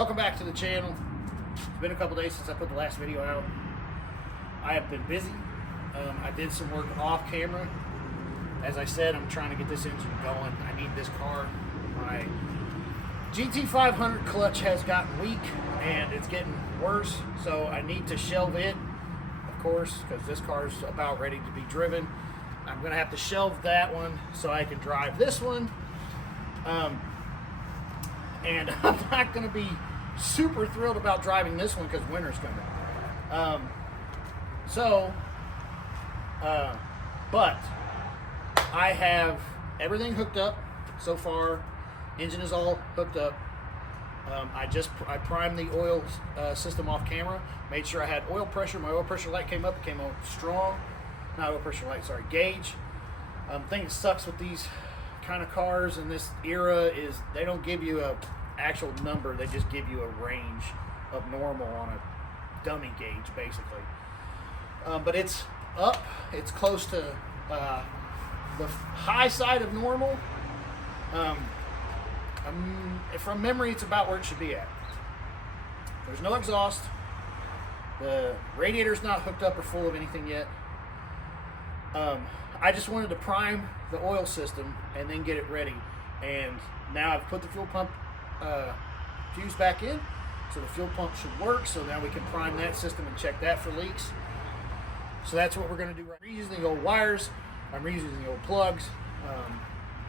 Welcome back to the channel. It's been a couple days since I put the last video out. I have been busy. I did some work off camera. As I said, I'm trying to get this engine going. I need this car. My GT500 clutch has gotten weak and it's getting worse, so I need to shelve it, of course, because this car is about ready to be driven. I'm going to have to shelve that one so I can drive this one. And I'm not going to be super thrilled about driving this one because winter's coming. But I have everything hooked up so far. Engine is all hooked up. I primed the oil system off camera, made sure I had oil pressure. My oil pressure light came up, it came on strong. Not oil pressure light, sorry, gauge. Thing that sucks with these kind of cars in this era is they don't give you a actual number, they just give you a range of normal on a dummy gauge basically. But it's up, it's close to the high side of normal. From memory, it's about where it should be at. There's no exhaust. The radiator's not hooked up or full of anything yet. I just wanted to prime the oil system and then get it ready. And now I've put the fuel pump fuse back in, so the fuel pump should work. So now we can prime that system and check that for leaks. So that's what we're going to do. I'm reusing the old wires. I'm reusing the old plugs.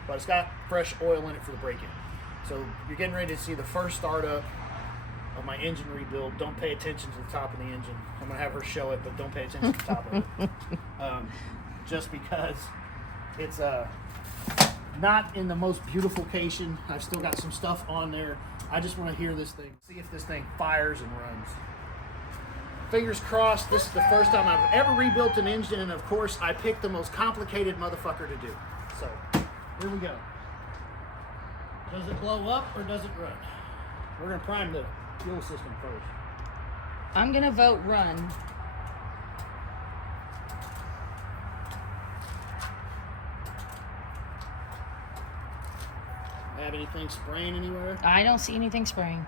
But it's got fresh oil in it for the break-in. So you're getting ready to see the first startup of my engine rebuild. Don't pay attention to the top of the engine. I'm going to have her show it, but don't pay attention to the top of it. Just because it's not in the most beautiful location. I've still got some stuff on there. I just want to hear this thing, see if this thing fires and runs. Fingers crossed, this is the first time I've ever rebuilt an engine, and of course I picked the most complicated motherfucker to do. So, here we go. Does it blow up or does it run? We're going to prime the fuel system first. I'm going to vote run. Have anything spraying anywhere? I don't see anything spraying.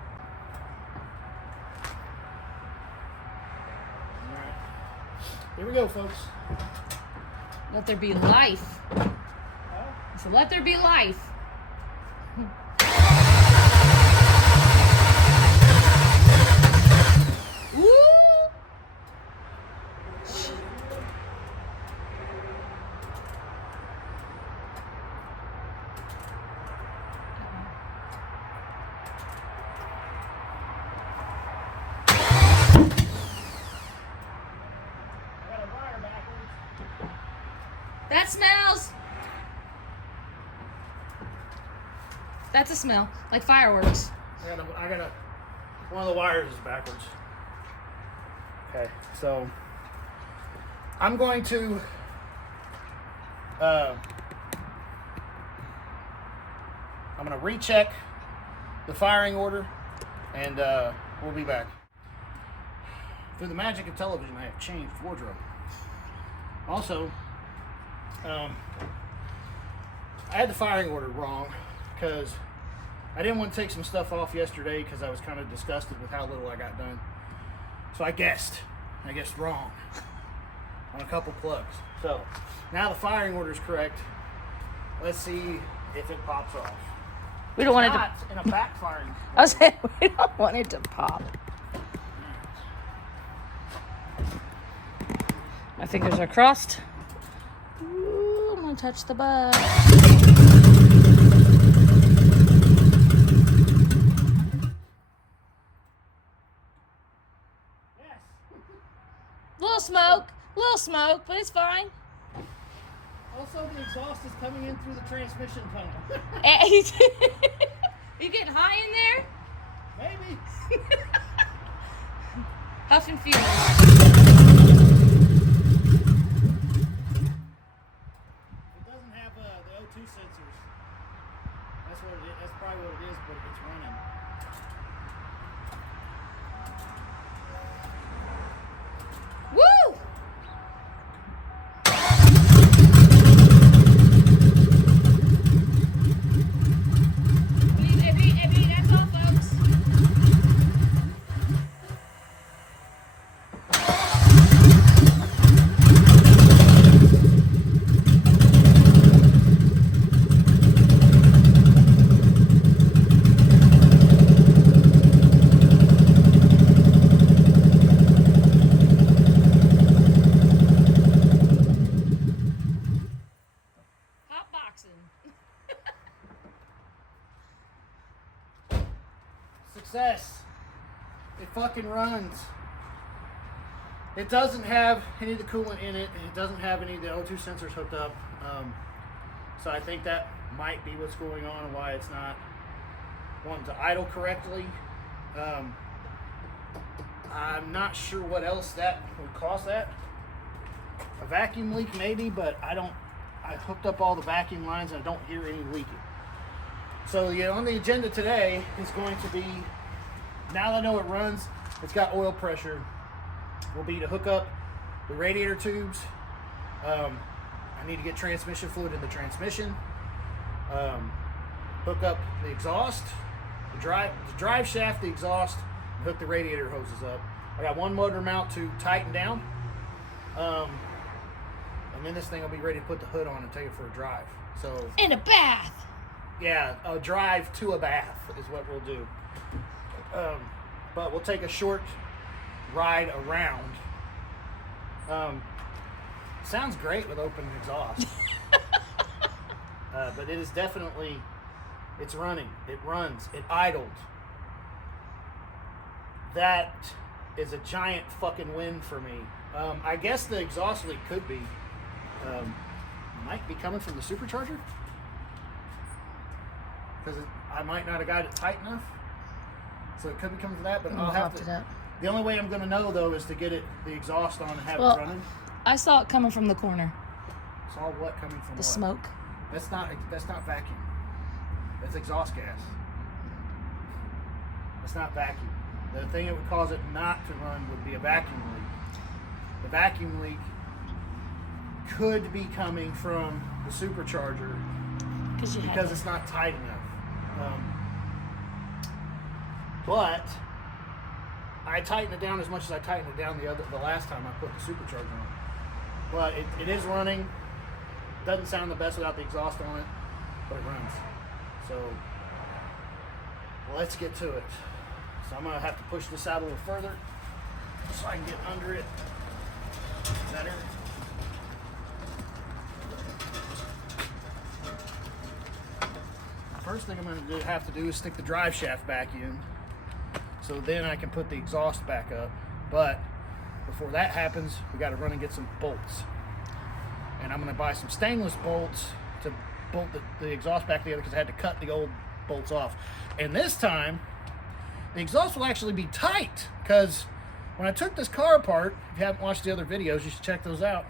Alright. Here we go, folks. Let there be life. So let there be life. Woo! That smells. That's a smell, like fireworks. One of the wires is backwards. Okay, so I'm going to recheck the firing order, and we'll be back. Through the magic of television, I have changed wardrobe. Also, I had the firing order wrong because I didn't want to take some stuff off yesterday because I was kind of disgusted with how little I got done. So I guessed wrong on a couple plugs. So now the firing order is correct. Let's see if it pops off. We don't want It's it not in a backfiring. I was saying we don't want it to pop. My fingers are crossed. Ooh, I'm gonna touch the bug. Little smoke, but it's fine. Also, the exhaust is coming in through the transmission tunnel. You getting high in there? Maybe. Huff and fume. It doesn't have the O2 sensors. That's what it is. That's probably what it is, but it's running. Woo! That's all, folks. success. It fucking runs. It doesn't have any of the coolant in it. It doesn't have any of the O2 sensors hooked up. So I think that might be what's going on and why it's not wanting to idle correctly. I'm not sure what else that would cause that. A vacuum leak maybe, but I hooked up all the vacuum lines and I don't hear any leaking. So on the agenda today is going to be, now that I know it runs, it's got oil pressure, will be to hook up the radiator tubes. I need to get transmission fluid in the transmission. Hook up the exhaust, the drive shaft, the exhaust, and hook the radiator hoses up. I got one motor mount to tighten down. And then this thing will be ready to put the hood on and take it for a drive. So in a bath. Yeah, a drive to a bath is what we'll do. But we'll take a short ride around. Sounds great with open exhaust. But it is definitely, it's running. It runs. It idled. That is a giant fucking win for me. I guess the exhaust leak could be, might be coming from the supercharger. Because I might not have got it tight enough. So it could be coming from that, but I'll have to. The only way I'm going to know, though, is to get the exhaust on and have it running. I saw it coming from the corner. Saw what coming from the smoke. That's not vacuum. That's exhaust gas. That's not vacuum. The thing that would cause it not to run would be a vacuum leak. The vacuum leak could be coming from the supercharger because it's not tight enough. But I tightened it down as much as I tightened it down the last time I put the supercharger on. But it is running. Doesn't sound the best without the exhaust on it, but it runs. So let's get to it. So I'm gonna have to push this out a little further so I can get under it better. First thing I'm gonna have to do is stick the drive shaft back in, so then I can put the exhaust back up. But before that happens, we got to run and get some bolts. And I'm going to buy some stainless bolts to bolt the exhaust back together because I had to cut the old bolts off. And this time, the exhaust will actually be tight because when I took this car apart, if you haven't watched the other videos, you should check those out.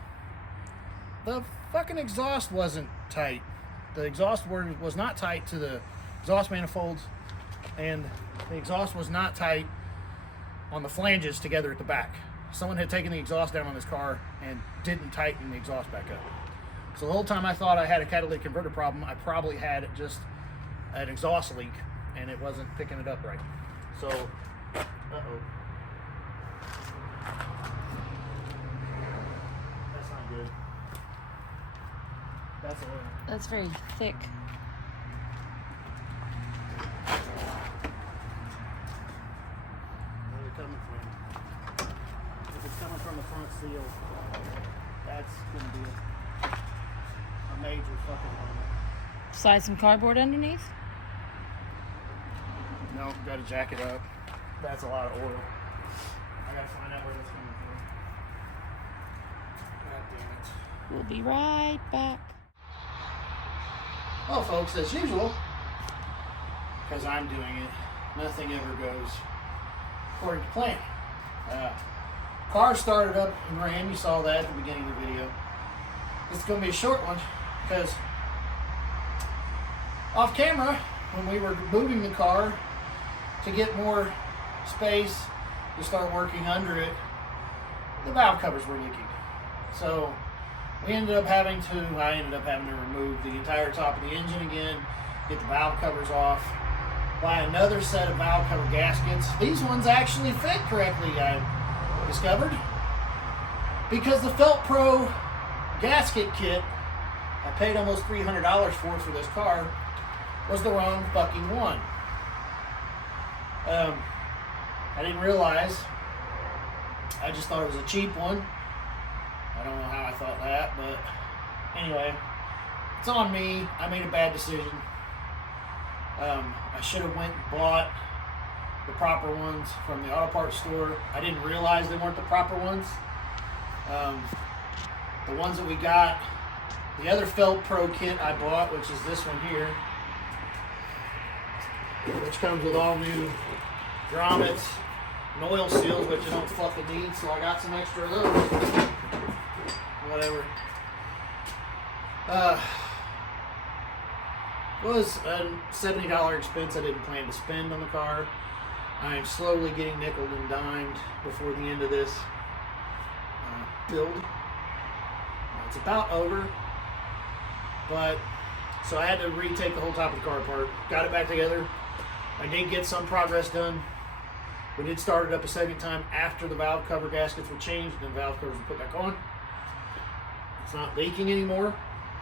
The fucking exhaust wasn't tight. The exhaust was not tight to the exhaust manifolds, and the exhaust was not tight on the flanges together at the back. Someone had taken the exhaust down on this car and didn't tighten the exhaust back up. So the whole time I thought I had a catalytic converter problem, I probably had just an exhaust leak and it wasn't picking it up right. So, uh-oh. That's not good. That's oil. That's very thick. Where are they coming from? If it's coming from the front seal, that's going to be a major fucking problem. Slide some cardboard underneath? No, got to jack it up. That's a lot of oil. I got to find out where that's coming from. God damn it. We'll be right back. Well, folks, as usual, because I'm doing it, nothing ever goes according to plan. Car started up and ran. You saw that at the beginning of the video. This is going to be a short one because off camera, when we were moving the car to get more space to start working under it, the valve covers were leaking. So I ended up having to remove the entire top of the engine again, get the valve covers off, buy another set of valve cover gaskets. These ones actually fit correctly, I discovered, because the Felt Pro gasket kit I paid almost $300 for this car was the wrong fucking one. I didn't realize. I just thought it was a cheap one. I don't know how I thought that, but anyway, it's on me. I made a bad decision. I should have went and bought the proper ones from the auto parts store. I didn't realize they weren't the proper ones. The ones that we got, the other Felt Pro kit I bought, which is this one here, which comes with all new grommets and oil seals, which I don't fucking need, so I got some extra of those. Whatever. Was a $70 expense I didn't plan to spend on the car. I am slowly getting nickeled and dimed before the end of this build. It's about over, but so I had to retake the whole top of the car apart. Got it back together. I did get some progress done. We did start it up a second time after the valve cover gaskets were changed and the valve covers were put back on. It's not leaking anymore.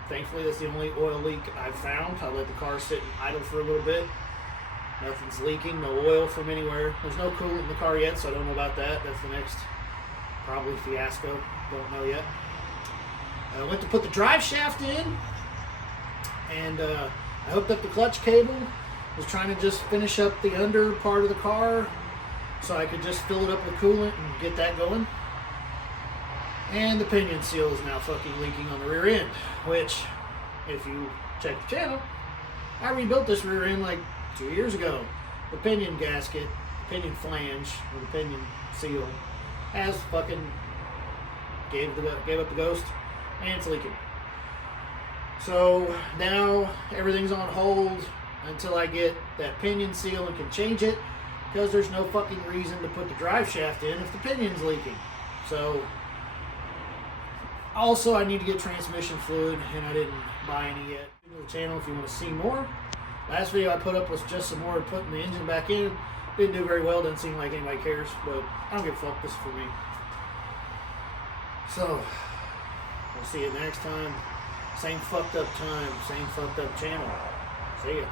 Thankfully, that's the only oil leak I've found. I let the car sit and idle for a little bit. Nothing's leaking, no oil from anywhere. There's no coolant in the car yet, so I don't know about that. That's the next probably fiasco. Don't know yet. I went to put the drive shaft in, and I hooked up the clutch cable. Was trying to just finish up the under part of the car so I could just fill it up with coolant and get that going. And the pinion seal is now fucking leaking on the rear end, which, if you check the channel, I rebuilt this rear end like 2 years ago. The pinion gasket, the pinion flange, or the pinion seal has fucking gave up the ghost, and it's leaking. So now everything's on hold until I get that pinion seal and can change it, because there's no fucking reason to put the drive shaft in if the pinion's leaking. So also I need to get transmission fluid, and I didn't buy any yet. Go to the channel if you want to see more. Last video I put up was just some more putting the engine back in. Didn't do very well, doesn't seem like anybody cares, but I don't give a fuck, this is for me. So we'll see you next time. Same fucked up time, same fucked up channel. See ya.